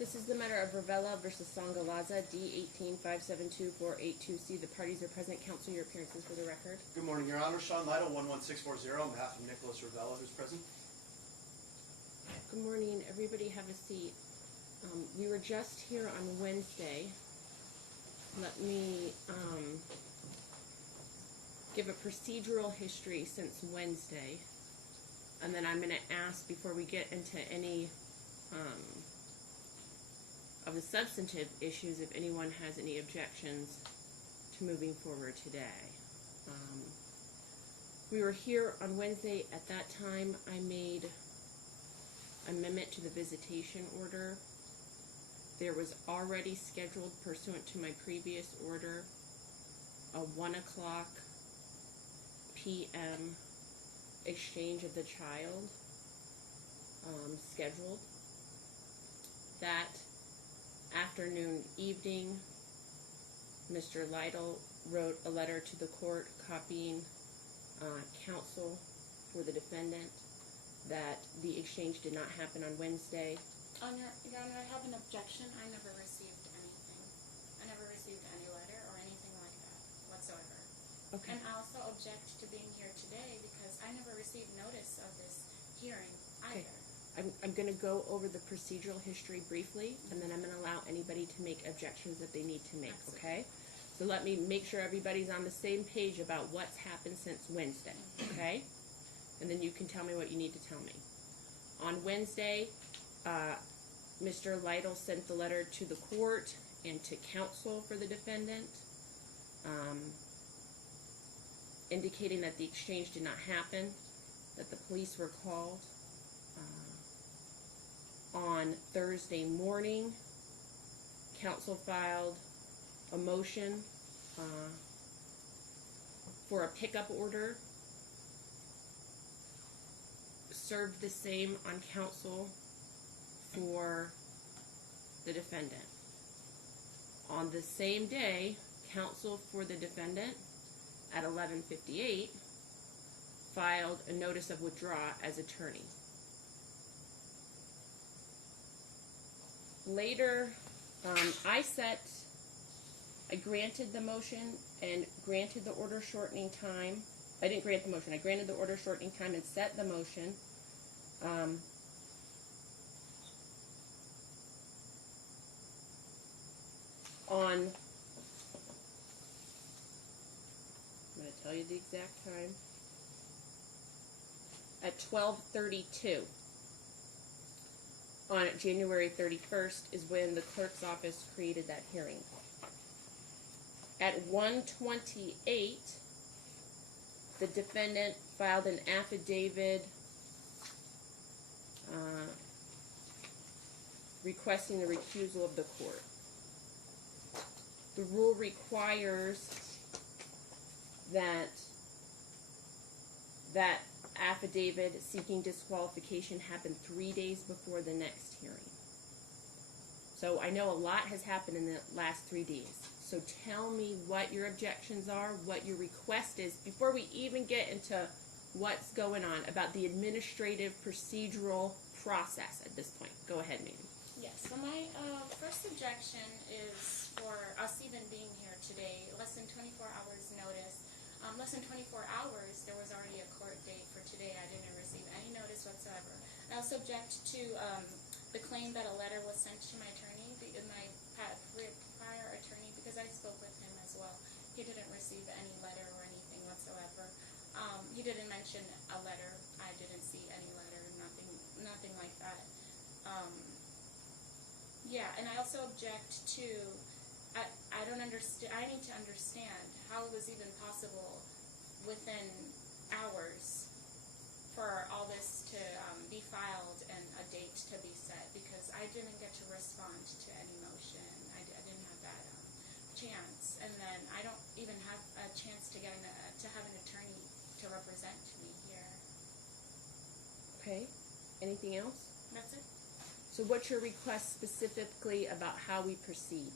This is the matter of Ravella versus Sangalaza, D185724822C. The parties are present. Counsel, your appearances for the record. Good morning, Your Honor. Sean Lytle, 11640, on behalf of Nicholas Ravella, who's present. Good morning. Everybody have a seat. We were just here on Wednesday. Let me give a procedural history since Wednesday. And then I'm going to ask, before we get into any of the substantive issues, if anyone has any objections to moving forward today. We were here on Wednesday. At that time, I made amendment to the visitation order. There was already scheduled, pursuant to my previous order, a 1:00 p.m. exchange of the child scheduled. That afternoon, evening, Mr. Lytle wrote a letter to the court copying counsel for the defendant that the exchange did not happen on Wednesday. Your Honor, I have an objection. I never received anything. I never received any letter or anything like that whatsoever. Okay. And I also object to being here today because I never received notice of this hearing either. Okay. I'm going to go over the procedural history briefly, and then I'm going to allow anybody to make objections that they need to make, okay? So let me make sure everybody's on the same page about what's happened since Wednesday, okay? And then you can tell me what you need to tell me. On Wednesday, Mr. Lytle sent the letter to the court and to counsel for the defendant, indicating that the exchange did not happen, that the police were called. On Thursday morning, counsel filed a motion for a pickup order, served the same on counsel for the defendant. On the same day, counsel for the defendant at 11:58 filed a notice of withdrawal as attorney. Later, I granted the motion and granted the order shortening time. I didn't grant the motion. I granted the order shortening time and set the motion. I'm going to tell you the exact time. At 12:32. On January 31st is when the clerk's office created that hearing. At 1:28, the defendant filed an affidavit requesting the recusal of the court. The rule requires that affidavit seeking disqualification happened 3 days before the next hearing. So I know a lot has happened in the last 3 days. So tell me what your objections are, what your request is, before we even get into what's going on about the administrative procedural process at this point. Go ahead, ma'am. Yes, so my first objection is for us even being here today, less than 24 hours notice. Less than 24 hours, there was already a court date for today. I didn't receive any notice whatsoever. I also object to the claim that a letter was sent to my attorney, my prior attorney, because I spoke with him as well. He didn't receive any letter or anything whatsoever. He didn't mention a letter. I didn't see any letter, nothing like that. Yeah, and I also object to, I don't understand, I need to understand how it was even possible within hours for all this to be filed and a date to be set, because I didn't get to respond to any motion. I didn't have that chance, and then I don't even have a chance to get to have an attorney to represent me here. Okay. Anything else? That's it. So what's your request specifically about how we proceed?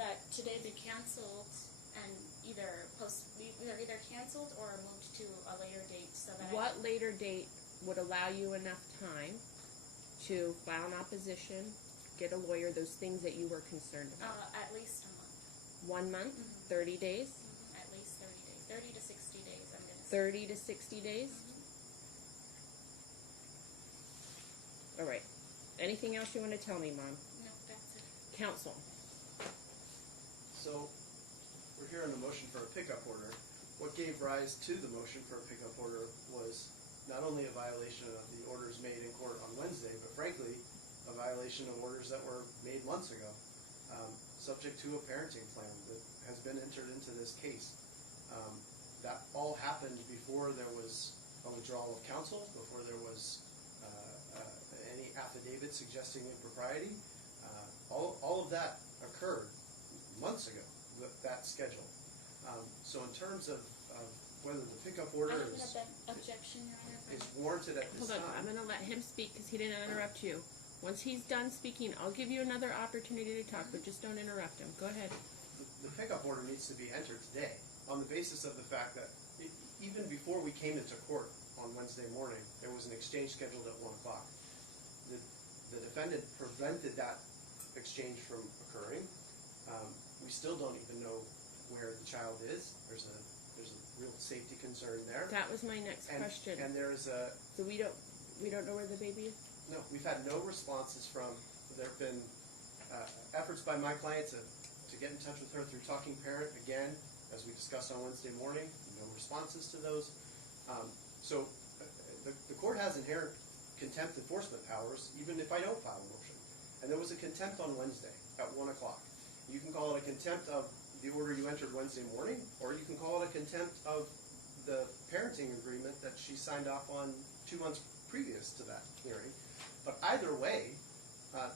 That today be canceled and either canceled or moved to a later date, so that What later date would allow you enough time to file an opposition, get a lawyer, those things that you were concerned about? At least a month. 1 month? Mhm. 30 days? At least 30 days. 30 to 60 days, I'm going to say. 30 to 60 days? All right. Anything else you want to tell me, Mom? No, that's it. Counsel. So, we're here on the motion for a pickup order. What gave rise to the motion for a pickup order was not only a violation of the orders made in court on Wednesday, but frankly, a violation of orders that were made months ago, subject to a parenting plan that has been entered into this case. That all happened before there was a withdrawal of counsel, before there was any affidavit suggesting impropriety. All of that occurred months ago, that schedule. So in terms of whether the pickup I order have an objection, Your Honor. is warranted at this Hold on. time. I'm going to let him speak because he didn't interrupt you. Once he's done speaking, I'll give you another opportunity to talk, but just don't interrupt him. Go ahead. The pickup order needs to be entered today on the basis of the fact that even before we came into court on Wednesday morning, there was an exchange scheduled at 1 o'clock. The defendant prevented that exchange from occurring. We still don't even know where the child is. There's a real safety concern there. That was my next question. And there's a So we don't know where the baby is? no. We've had no responses from. There have been efforts by my client to get in touch with her through Talking Parent again, as we discussed on Wednesday morning. No responses to those. So the court has inherent contempt enforcement powers, even if I don't file a motion. And there was a contempt on Wednesday at 1 o'clock. You can call it a contempt of the order you entered Wednesday morning, or you can call it a contempt of the parenting agreement that she signed off on 2 months previous to that hearing. But either way,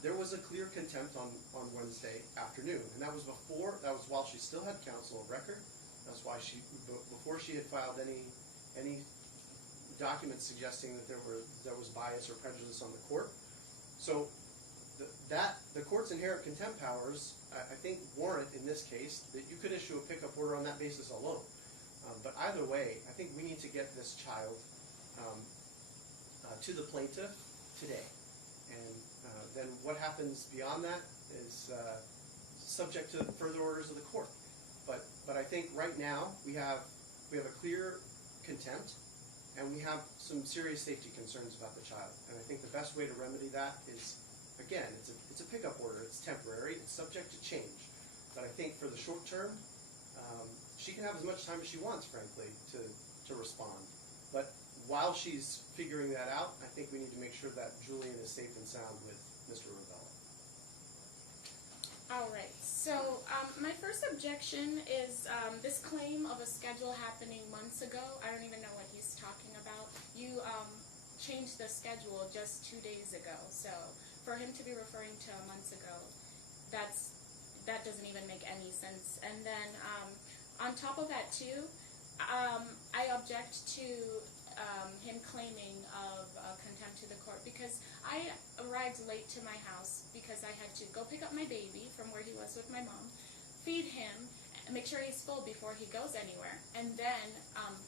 there was a clear contempt on Wednesday afternoon, and that was while she still had counsel of record. That's why before she had filed any documents suggesting that there was bias or prejudice on the court. So the court's inherent contempt powers, I think, warrant in this case that you could issue a pickup order on that basis alone. But either way, I think we need to get this child to the plaintiff today. And then what happens beyond that is subject to further orders of the court. But I think right now we have a clear contempt, and we have some serious safety concerns about the child. And I think the best way to remedy that is, again, it's a pickup order. It's temporary. It's subject to change. But I think for the short term, she can have as much time as she wants, frankly, to respond. But while she's figuring that out, I think we need to make sure that Julian is safe and sound with Mr. Ravella. All right. So my first objection is this claim of a schedule happening months ago. I don't even know what he's talking about. You changed the schedule just 2 days ago. So for him to be referring to months ago, that doesn't even make any sense. And then on top of that too, I object to him claiming of contempt to the court because I arrived late to my house because I had to go pick up my baby from where he was with my mom, feed him, and make sure he's full before he goes anywhere, and then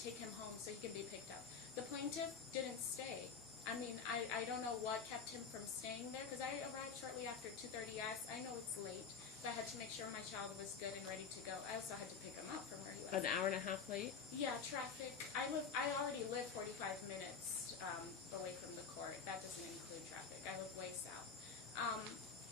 take him home so he can be picked up. The plaintiff didn't stay. I mean, I don't know what kept him from staying there because I arrived shortly after 2:30. I know it's late, but I had to make sure my child was good and ready to go. I also had to pick him up from where he was. An hour and a half late? Yeah, traffic. I already live 45 minutes away from the court. That doesn't include traffic. I live way south.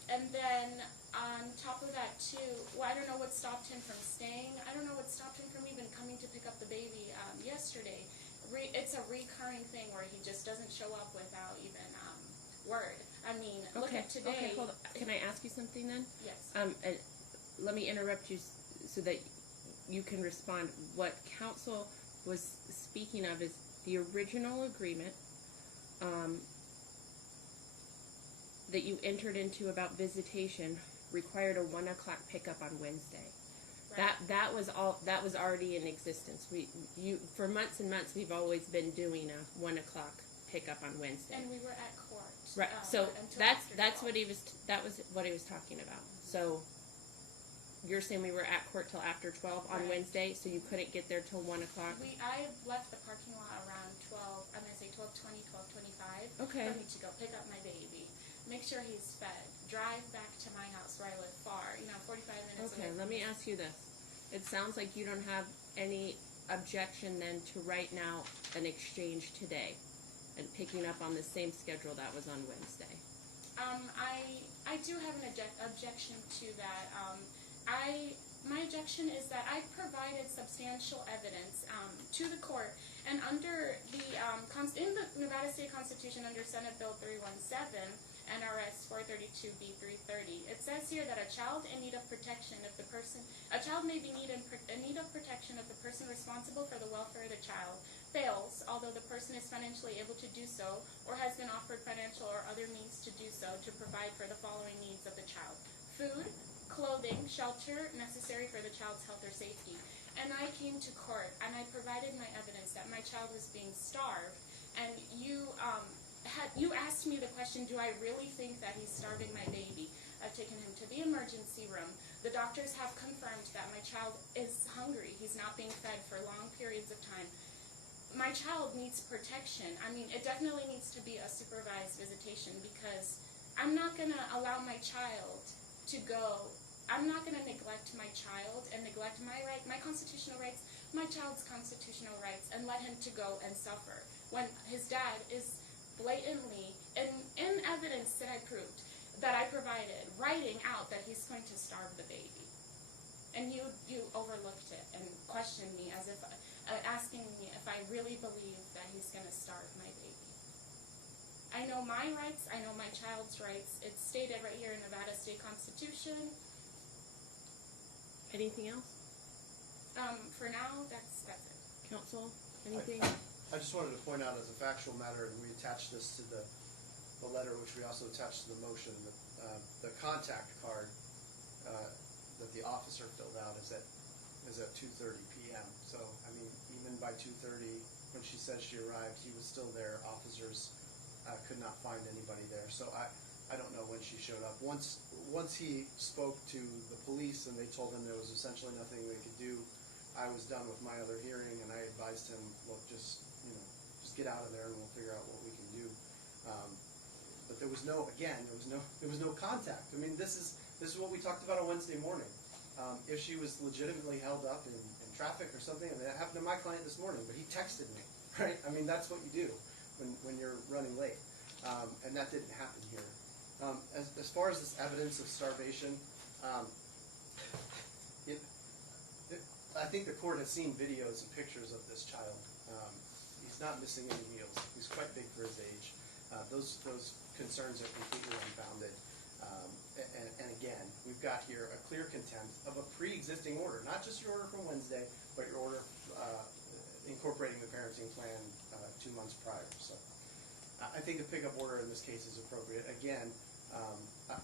And then on top of that too, well, I don't know what stopped him from staying. I don't know what stopped him from even coming to pick up the baby yesterday. It's a recurring thing where he just doesn't show up without even word. I mean, look at today. Okay, hold on. Can I ask you something then? Yes. And let me interrupt you so that you can respond. What counsel was speaking of is the original agreement that you entered into about visitation required a 1 o'clock pickup on Wednesday. Right. That was already in existence. For months and months we've always been doing a 1 o'clock pickup on Wednesday. And we were at court. Right. So until after that's 12. that was what he was talking about. So you're saying we were at court till after 12 on Right. Wednesday, so you couldn't get there till 1 o'clock? I left the parking lot around 12, I'm going to say 12:20, 12:25 Okay. for me to go pick up my baby. make sure he's fed, drive back to my house where I live far, 45 minutes Okay, away. let me ask you this. It sounds like you don't have any objection then to right now an exchange today and picking up on the same schedule that was on Wednesday. I do have an objection to that. My objection is that I provided substantial evidence to the court, and under in the Nevada State Constitution, under Senate Bill 317, NRS 432B330, it says here that a child in need of protection if the person, a child may be in need of protection if the person responsible for the welfare of the child fails, although the person is financially able to do so, or has been offered financial or other means to do so, to provide for the following needs of the child: food, clothing, shelter necessary for the child's health or safety. And I came to court and I provided my evidence that my child was being starved, and you asked me the question, do I really think that he's starving my baby? I've taken him to the emergency room. The doctors have confirmed that my child is hungry. He's not being fed for long periods of time. My child needs protection. I mean, it definitely needs to be a supervised visitation, because I'm not going to allow my child to go. I'm not going to neglect my child and neglect my constitutional rights, my child's constitutional rights, and let him to go and suffer when his dad is blatantly, in evidence that I proved, that I provided, writing out that he's going to starve the baby. And you overlooked it and questioned me as if, asking me if I really believe that he's going to starve my baby. I know my rights. I know my child's rights. It's stated right here in Nevada State Constitution. Anything else? For now, that's it. Counsel, anything? I just wanted to point out as a factual matter, and we attached this to the letter, which we also attached to the motion, the contact card that the officer filled out is at 2:30 p.m. So, I mean, even by 2:30, when she says she arrived, he was still there. Officers could not find anybody there. So I don't know when she showed up. Once he spoke to the police and they told him there was essentially nothing they could do, I was done with my other hearing, and I advised him, look, just get out of there and we'll figure out what we can do. But there was no contact. I mean, this is what we talked about on Wednesday morning. If she was legitimately held up in traffic or something, and that happened to my client this morning, but he texted me, right? I mean, that's what you do when you're running late, and that didn't happen here. As far as this evidence of starvation, I think the court has seen videos and pictures of this child. He's not missing any meals. He's quite big for his age. Those concerns are completely unfounded. And again, we've got here a clear contempt of a pre-existing order, not just your order from Wednesday, but your order incorporating the parenting plan 2 months prior. So I think a pickup order in this case is appropriate. Again,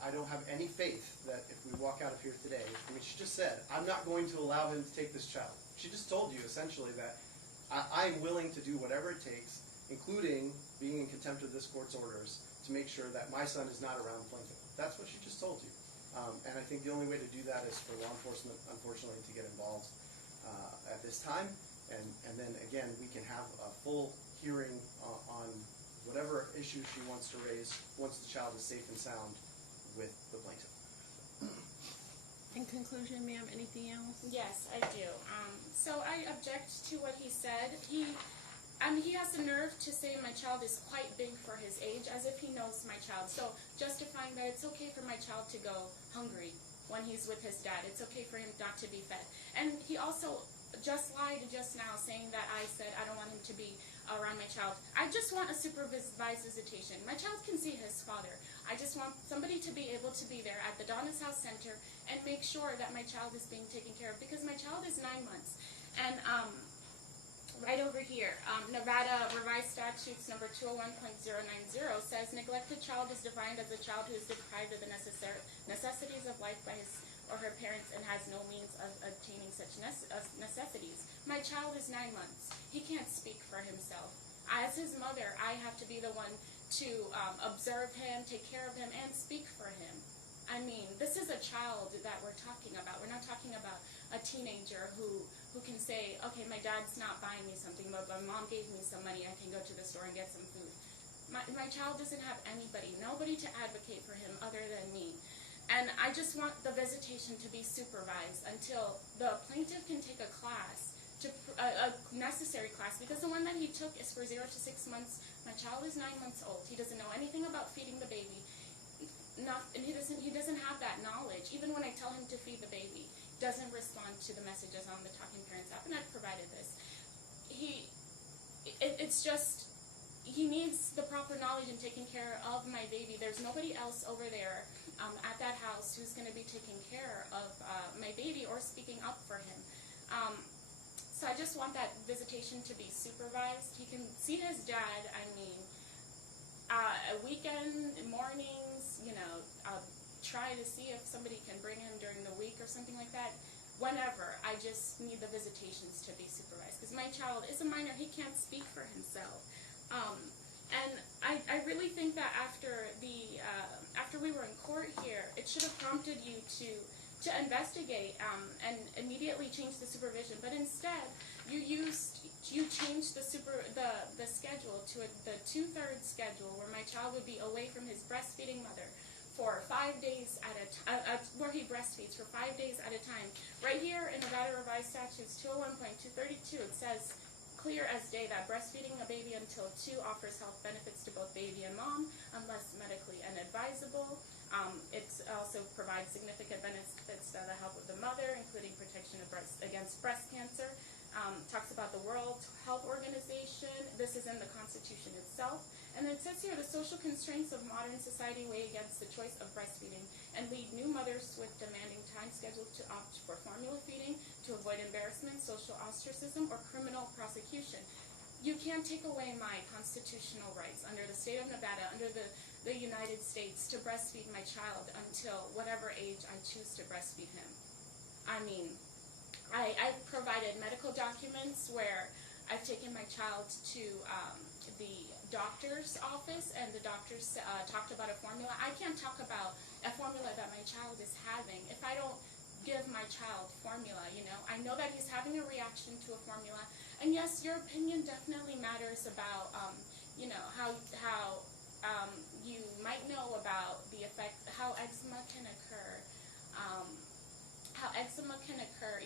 I don't have any faith that if we walk out of here today, I mean, she just said, I'm not going to allow him to take this child. She just told you essentially that I'm willing to do whatever it takes, including being in contempt of this court's orders, to make sure that my son is not around Plaintiff. That's what she just told you. And I think the only way to do that is for law enforcement, unfortunately, to get involved at this time. And then, again, we can have a full hearing on whatever issue she wants to raise once the child is safe and sound with the plaintiff. In conclusion, ma'am, anything else? Yes, I do. So I object to what he said. He has the nerve to say my child is quite big for his age, as if he knows my child. So justifying that it's okay for my child to go hungry when he's with his dad. It's okay for him not to be fed. And he also just lied just now, saying that I said I don't want him to be around my child. I just want a supervised visitation. My child can see his father. I just want somebody to be able to be there at the Donna's House Center and make sure that my child is being taken care of, because my child is 9 months. And right over here, Nevada Revised Statutes number 201.090 says neglected child is defined as a child who is deprived of the necessities of life by his or her parents and has no means of obtaining such necessities. My child is 9 months. He can't speak for himself. As his mother, I have to be the one to observe him, take care of him, and speak for him. I mean, this is a child that we're talking about. We're not talking about a teenager who can say, okay, my dad's not buying me something, but my mom gave me some money. I can go to the store and get some food. My child doesn't have nobody to advocate for him other than me. And I just want the visitation to be supervised until the plaintiff can take a class, a necessary class, because the one that he took is for 0 to 6 months. My child is 9 months old. He doesn't know anything about feeding the baby. And he doesn't have that knowledge. Even when I tell him to feed the baby, he doesn't respond to the messages on the Talking Parents app, and I've provided this. It's just, he needs the proper knowledge in taking care of my baby. There's nobody else over there at that house who's going to be taking care of my baby or speaking up for him. So I just want that visitation to be supervised. He can see his dad, weekend mornings, I'll try to see if somebody can bring him during the week or something like that. Whenever, I just need the visitations to be supervised. Because my child is a minor, he can't speak for himself. And I really think that after we were in court here, it should have prompted you to investigate and immediately change the supervision. But instead, you changed the schedule to the 2/3 schedule, where my child would be away from his breastfeeding mother for 5 days at a time, where he breastfeeds for 5 days at a time. Right here in Nevada Revised Statutes 201.232, it says clear as day that breastfeeding a baby until 2 offers health benefits to both baby and mom, unless medically inadvisable. It also provides significant benefits to the health of the mother, including protection against breast cancer. Talks about the World Health Organization. This is in the Constitution itself. And it says here, the social constraints of modern society weigh against the choice of breastfeeding and lead new mothers with demanding time schedules to opt for formula feeding to avoid embarrassment, social ostracism, or criminal prosecution. You can't take away my constitutional rights under the state of Nevada, under the United States, to breastfeed my child until whatever age I choose to breastfeed him. I've provided medical documents where I've taken my child to the doctor's office, and the doctors talked about a formula. I can't talk about a formula that my child is having if I don't give my child formula. I know that he's having a reaction to a formula, and yes, your opinion definitely matters about how you might know about the effect, how eczema can occur.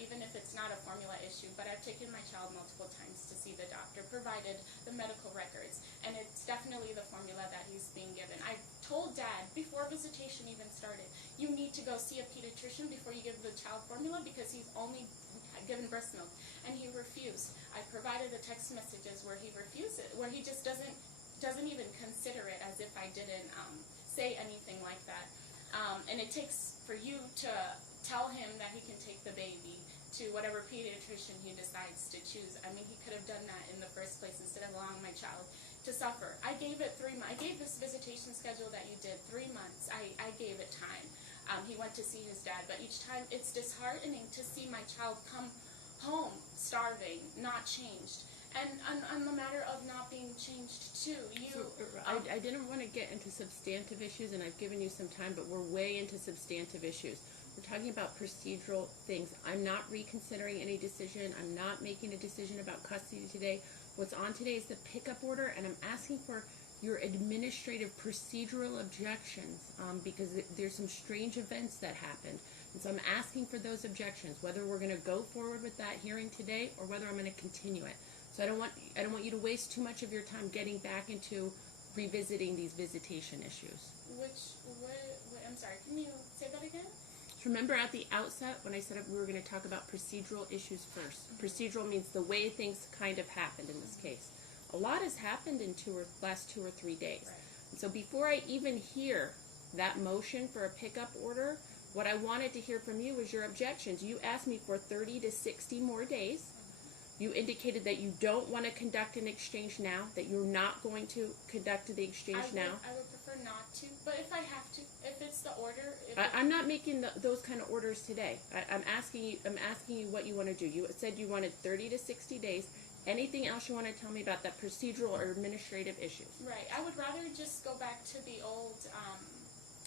Even if it's not a formula issue, but I've taken my child multiple times to see the doctor, provided the medical records, and it's definitely the formula that he's being given. I told Dad before visitation even started, you need to go see a pediatrician before you give the child formula, because he's only given breast milk, and he refused. I provided the text messages where he refused it, where he just doesn't even consider it, as if I didn't say anything like that. And it takes for you to tell him that he can take the baby to whatever pediatrician he decides to choose. He could have done that in the first place instead of allowing my child to suffer. I gave it 3 months. I gave this visitation schedule that you did 3 months. I gave it time. He went to see his dad, but each time it's disheartening to see my child come home starving, not changed. And on the matter of not being changed too, I didn't want to get into substantive issues, and I've given you some time, but we're way into substantive issues. We're talking about procedural things. I'm not reconsidering any decision. I'm not making a decision about custody today. What's on today is the pickup order, and I'm asking for your administrative procedural objections because there's some strange events that happened. And so I'm asking for those objections, whether we're going to go forward with that hearing today or whether I'm going to continue it. So I don't want you to waste too much of your time getting back into revisiting these visitation issues. I'm sorry, can you say that again? Remember at the outset when I said we were going to talk about procedural issues first. Procedural means the way things kind of happened in this case. A lot has happened in last 2 or 3 days. Right. And so before I even hear that motion for a pickup order, what I wanted to hear from you was your objections. You asked me for 30 to 60 more days. You indicated that you don't want to conduct an exchange now, that you're not going to conduct the exchange now. I would prefer not to, but if I have to, if it's the order. I'm not making those kind of orders today. I'm asking you what you want to do. You said you wanted 30 to 60 days. Anything else you want to tell me about that procedural or administrative issues? Right. I would rather just go back to the old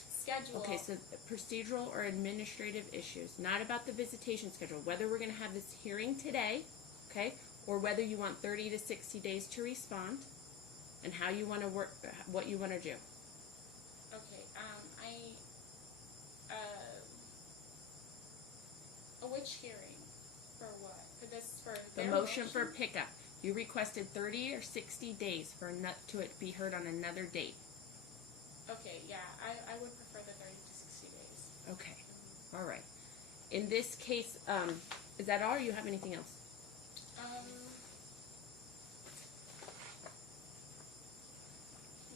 schedule. Okay, so procedural or administrative issues, not about the visitation schedule, whether we're going to have this hearing today, okay, or whether you want 30 to 60 days to respond. and how you want to work, what you want to do. Okay, which hearing? For what? For this, for The their motion for pickup. You requested 30 or 60 days for to it be heard on another date. Okay, yeah, I would prefer the 30 to 60 days. Okay. All right. In this case, is that all, or you have anything else?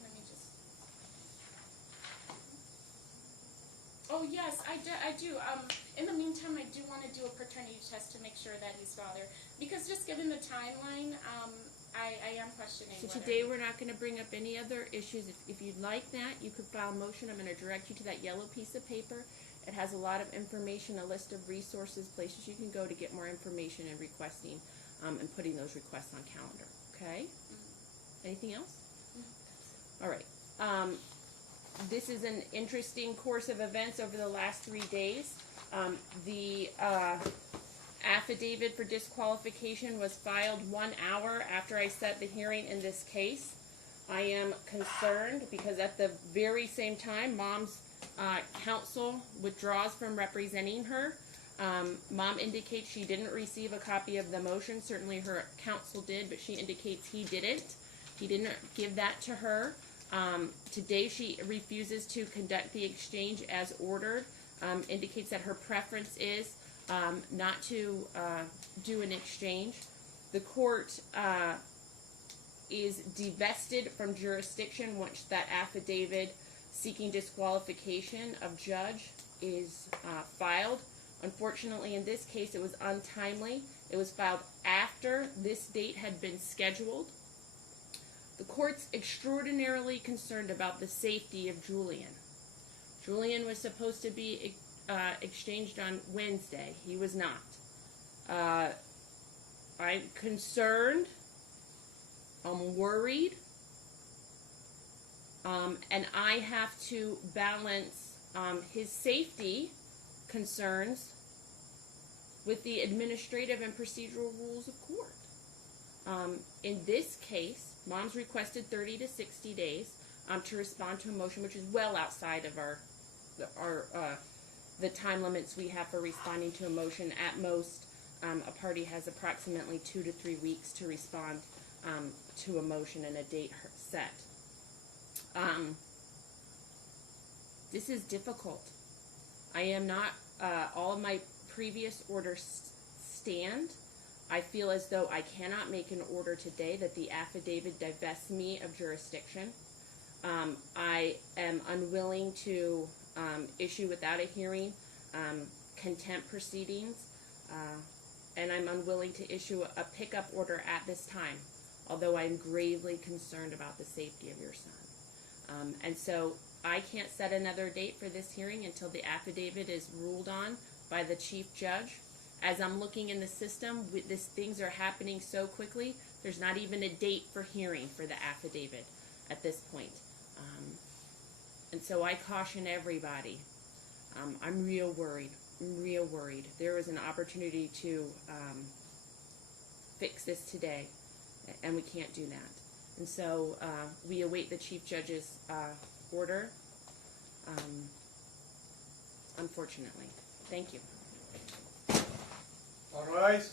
Let me just. Oh yes, I do. In the meantime, I do want to do a paternity test to make sure that he's father, because just given the timeline, I am questioning. So whether today we're not going to bring up any other issues. If you'd like that, you could file a motion. I'm going to direct you to that yellow piece of paper. It has a lot of information, a list of resources, places you can go to get more information and requesting and putting those requests on calendar. Okay? Anything else? All right. This is an interesting course of events over the last 3 days. The affidavit for disqualification was filed 1 hour after I set the hearing in this case. I am concerned because at the very same time, Mom's counsel withdraws from representing her. Mom indicates she didn't receive a copy of the motion. Certainly her counsel did, but she indicates he didn't. He didn't give that to her. Today she refuses to conduct the exchange as ordered, indicates that her preference is not to do an exchange. The court is divested from jurisdiction once that affidavit seeking disqualification of judge is filed. Unfortunately, in this case, it was untimely. It was filed after this date had been scheduled. The court's extraordinarily concerned about the safety of Julian. Julian was supposed to be exchanged on Wednesday. He was not. I'm concerned. I'm worried. And I have to balance his safety concerns with the administrative and procedural rules of court. In this case, Mom's requested 30 to 60 days to respond to a motion, which is well outside of the time limits we have for responding to a motion. At most, a party has approximately 2 to 3 weeks to respond to a motion and a date set. This is difficult. I am not, all of my previous orders stand. I feel as though I cannot make an order today that the affidavit divests me of jurisdiction. I am unwilling to issue without a hearing contempt proceedings, and I'm unwilling to issue a pickup order at this time, although I'm gravely concerned about the safety of your son. And so I can't set another date for this hearing until the affidavit is ruled on by the chief judge. As I'm looking in the system, things are happening so quickly, there's not even a date for hearing for the affidavit at this point. And so I caution everybody. I'm real worried. I'm real worried. There was an opportunity to fix this today, and we can't do that. And so we await the chief judge's order, unfortunately. Thank you. All rise.